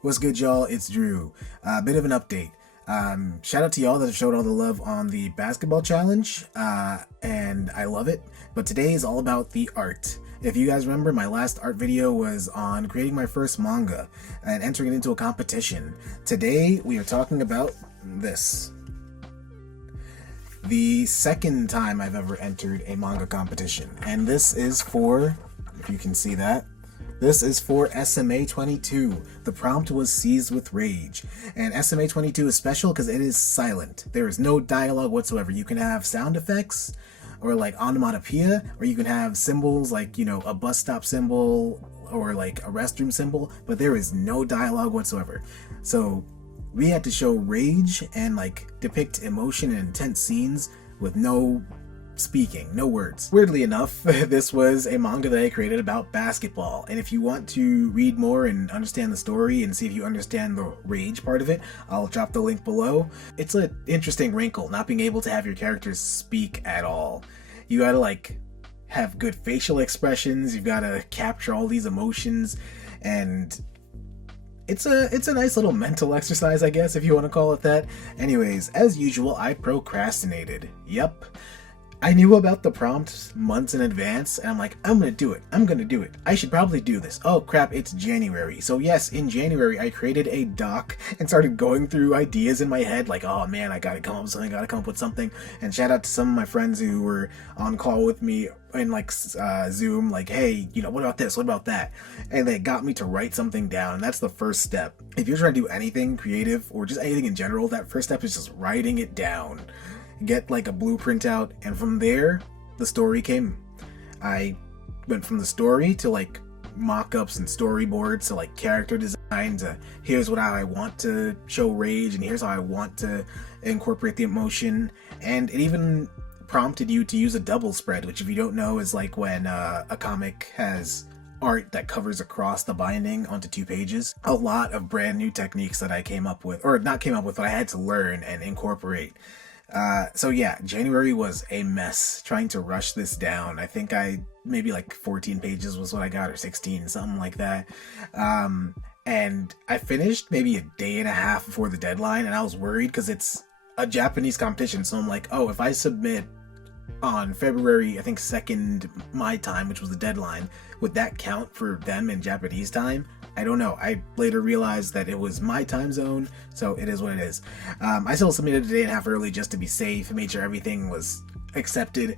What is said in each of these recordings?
What's good, y'all? It's Drew. Bit of an update. Shout out to y'all that have showed all the love on the basketball challenge, and I love it. But today is all about the art. If you guys remember, my last art video was on creating my first manga and entering it into a competition. Today, we are talking about this. The second time I've ever entered a manga competition, and this is for, if you can see that, this is for SMA 22. The prompt was Seized with Rage. And SMA 22 is special because it is silent. There is no dialogue whatsoever. You can have sound effects or like onomatopoeia, or you can have symbols like, a bus stop symbol or like a restroom symbol, but there is no dialogue whatsoever. So we had to show rage and like depict emotion and intense scenes with no speaking, no words. Weirdly enough, this was a manga that I created about basketball, and if you want to read more and understand the story and see if you understand the rage part of it, I'll drop the link below. It's an interesting wrinkle, not being able to have your characters speak at all. You gotta like have good facial expressions, you've gotta capture all these emotions, and it's a nice little mental exercise, I guess, if you want to call it that. Anyways, as usual, I procrastinated. Yep. I knew about the prompt months in advance, and I'm like, I'm gonna do it. I should probably do this. Oh crap, it's January. So yes, in January, I created a doc and started going through ideas in my head, like, oh man, I gotta come up with something. And shout out to some of my friends who were on call with me in like Zoom, like, hey, what about this? What about that? And they got me to write something down. And that's the first step. If you're trying to do anything creative or just anything in general, that first step is just writing it down. Get like a blueprint out, and from there the story came. I went from the story to like mock-ups and storyboards to like character design to here's what I want to show rage and here's how I want to incorporate the emotion. And it even prompted you to use a double spread, which, if you don't know, is like when a comic has art that covers across the binding onto 2 pages. A lot of brand new techniques that I came up with, or not came up with, but I had to learn and incorporate. So yeah, January was a mess trying to rush this down. I think maybe like 14 pages was what I got, or 16, something like that. And I finished maybe a day and a half before the deadline, and I was worried because it's a Japanese competition. So I'm like, oh, if I submit on February, I think 2nd my time, which was the deadline, would that count for them in Japanese time? I don't know. I later realized that it was my time zone, so it is what it is. I still submitted a day and a half early just to be safe, made sure everything was accepted.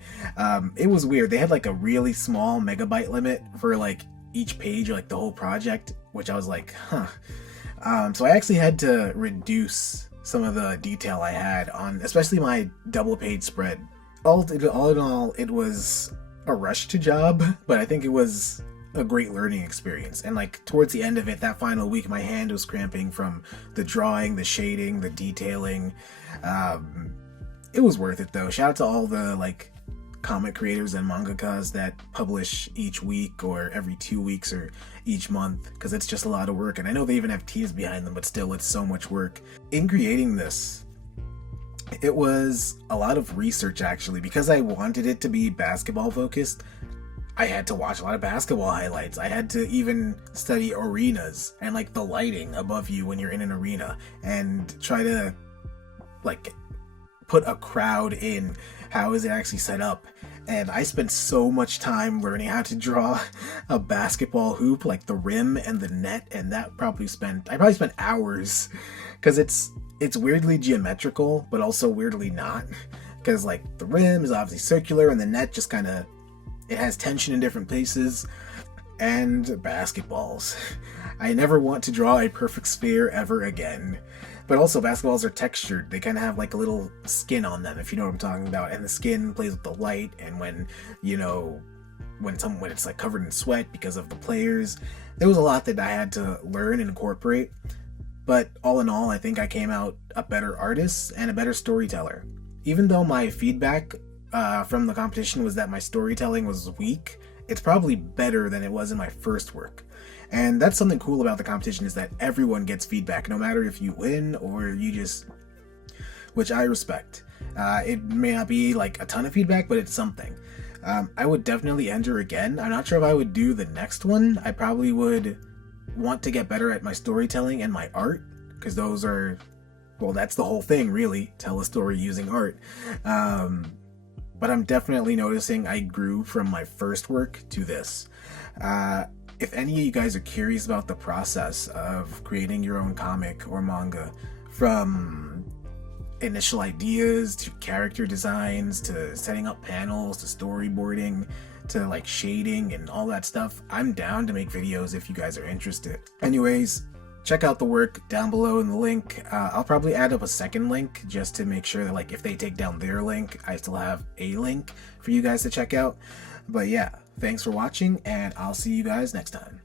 It was weird. They had like a really small megabyte limit for like each page or like the whole project, which I was like, huh. So I actually had to reduce some of the detail I had on, especially my double page spread. All in all, it was a rush to job, but I think it was a great learning experience. And like towards the end of it, that final week, my hand was cramping from the drawing, the shading, the detailing. It was worth it though. Shout out to all the like comic creators and mangakas that publish each week or every 2 weeks or each month, because it's just a lot of work. And I know they even have teams behind them, but still, it's so much work. In creating this, it was a lot of research actually, because I wanted it to be basketball focused. I had to watch a lot of basketball highlights. I had to even study arenas and like the lighting above you when you're in an arena, and try to like put a crowd in. How is it actually set up? And I spent so much time learning how to draw a basketball hoop, like the rim and the net, and I probably spent hours, because it's weirdly geometrical but also weirdly not, because like the rim is obviously circular and the net just kind of, it has tension in different places. And basketballs. I never want to draw a perfect sphere ever again. But also, basketballs are textured. They kind of have like a little skin on them, if you know what I'm talking about. And the skin plays with the light, and when it's like covered in sweat because of the players. There was a lot that I had to learn and incorporate. But all in all, I think I came out a better artist and a better storyteller. Even though my feedback from the competition was that my storytelling was weak, it's probably better than it was in my first work. And that's something cool about the competition, is that everyone gets feedback, no matter if you win or you just, which I respect. It may not be like a ton of feedback, but it's something. I would definitely enter again. I'm not sure if I would do the next one. I probably would want to get better at my storytelling and my art, because those are, well, that's the whole thing, really. Tell a story using art. But I'm definitely noticing I grew from my first work to this. If any of you guys are curious about the process of creating your own comic or manga, from initial ideas to character designs to setting up panels to storyboarding to like shading and all that stuff, I'm down to make videos if you guys are interested. Anyways, check out the work down below in the link. I'll probably add up a second link just to make sure that, like, if they take down their link, I still have a link for you guys to check out. But yeah, thanks for watching, and I'll see you guys next time.